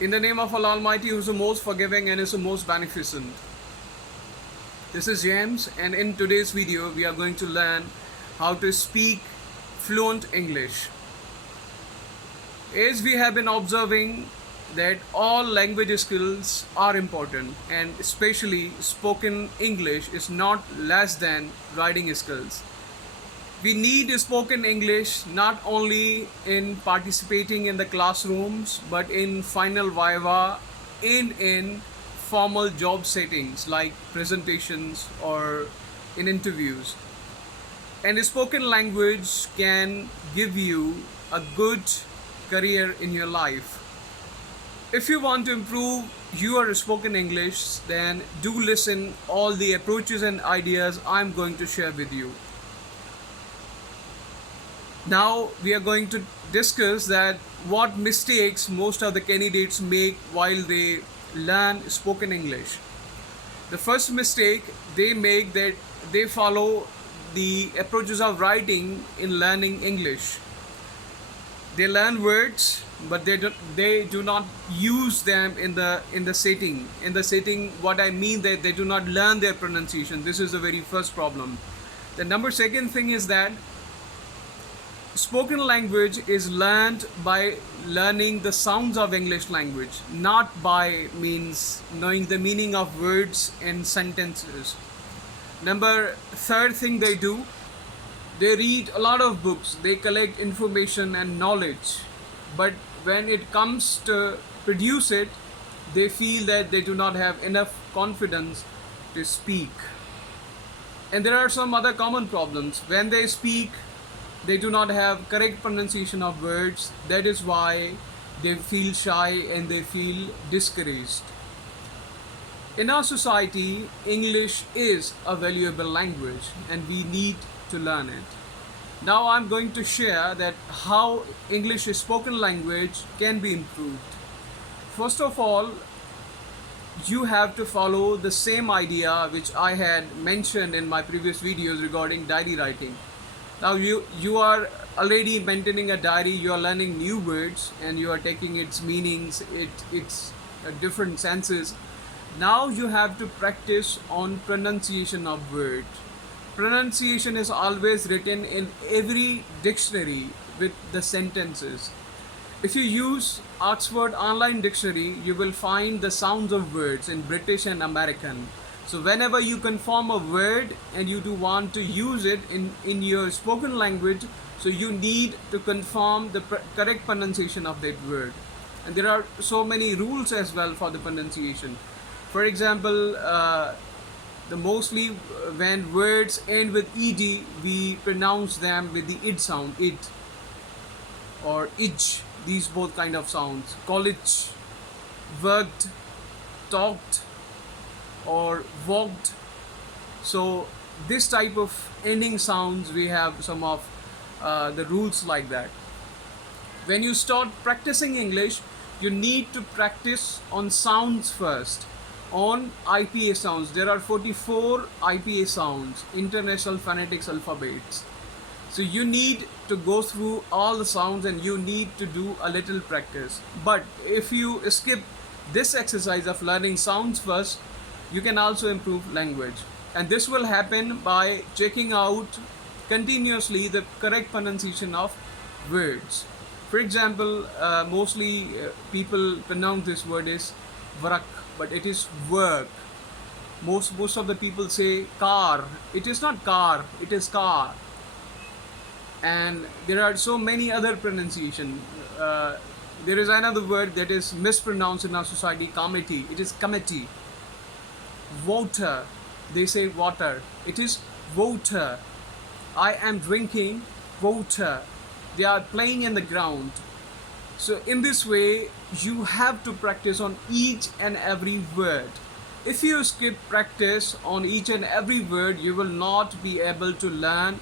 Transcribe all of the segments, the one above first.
In the name of Allah Almighty, who is the most forgiving and is the most beneficent. This is James, and in today's video, we are going to learn how to speak fluent English. As we have been observing that all language skills are important, and especially spoken English is not less than writing skills. We need spoken English not only in participating in the classrooms but in final viva and in formal job settings like presentations or in interviews. And spoken language can give you a good career in your life. If you want to improve your spoken English, then do listen all the approaches and ideas I'm going to share with you. Now we are going to discuss that what mistakes most of the candidates make while they learn spoken English. The first mistake they make that they follow the approaches of writing in learning English. They learn words, but they do not use them in the setting. In the setting, what I mean that they do not learn their pronunciation. This is the very first problem. The second thing is that spoken language is learned by learning the sounds of English language, not by means knowing the meaning of words and sentences. Third thing they do, they read a lot of books, they collect information and knowledge, but when it comes to produce it, they feel that they do not have enough confidence to speak. And there are some other common problems. When they speak, they do not have correct pronunciation of words. That is why they feel shy and they feel discouraged. In our society, English is a valuable language and we need to learn it. Now I'm going to share that how English spoken language can be improved. First of all, you have to follow the same idea which I had mentioned in my previous videos regarding diary writing. Now you are already maintaining a diary, you are learning new words and you are taking its meanings, its different senses. Now you have to practice on pronunciation of words. Pronunciation is always written in every dictionary with the sentences. If you use Oxford Online Dictionary, you will find the sounds of words in British and American. So whenever you confirm a word and you do want to use it in your spoken language, so you need to confirm the correct pronunciation of that word. And there are so many rules as well for the pronunciation. For example, the mostly when words end with ed, we pronounce them with the id sound, it or ij. These both kind of sounds. College, worked, talked, or walked. So this type of ending sounds, we have some of the rules like that. When you start practicing English, you need to practice on sounds first, on IPA sounds. There are 44 IPA sounds, International Phonetics Alphabets. So you need to go through all the sounds and you need to do a little practice. But if you skip this exercise of learning sounds first, you can also improve language. And this will happen by checking out continuously the correct pronunciation of words. For example, mostly people pronounce this word as varak, but it is work. Most of the people say car. It is not car, it is car. And there are so many other pronunciation. There is another word that is mispronounced in our society, committee. It is committee. Water, they say water. It is water. I am drinking water. They are playing in the ground. So in this way, you have to practice on each and every word. If you skip practice on each and every word, you will not be able to learn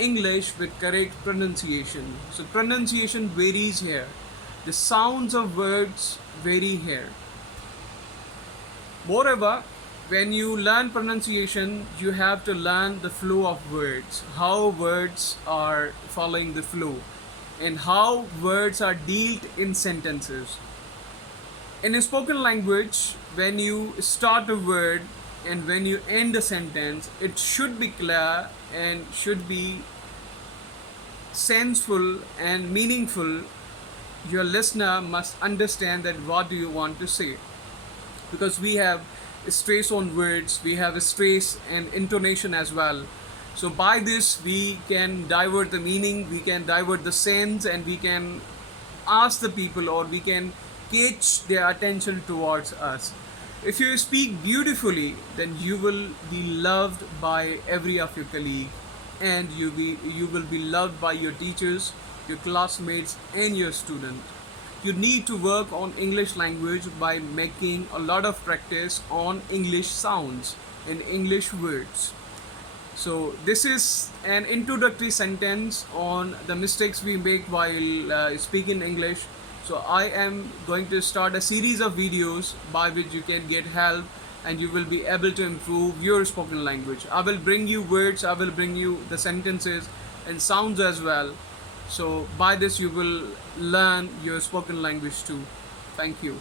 English with correct pronunciation. So pronunciation varies here. The sounds of words vary here. Moreover, when you learn pronunciation, you have to learn the flow of words, how words are following the flow, and how words are dealt in sentences. In a spoken language, when you start a word and when you end a sentence, it should be clear and should be senseful and meaningful. Your listener must understand that what do you want to say, because we have stress on words, we have a stress and intonation as well. So by this we can divert the meaning, we can divert the sense, and we can ask the people, or we can catch their attention towards us. If you speak beautifully, then you will be loved by every of your colleague, and you will be loved by your teachers, your classmates, and your student. You need to work on English language by making a lot of practice on English sounds and English words. So this is an introductory sentence on the mistakes we make while speaking English. So I am going to start a series of videos by which you can get help and you will be able to improve your spoken language. I will bring you words, I will bring you the sentences and sounds as well. So by this you will learn your spoken language too. Thank you.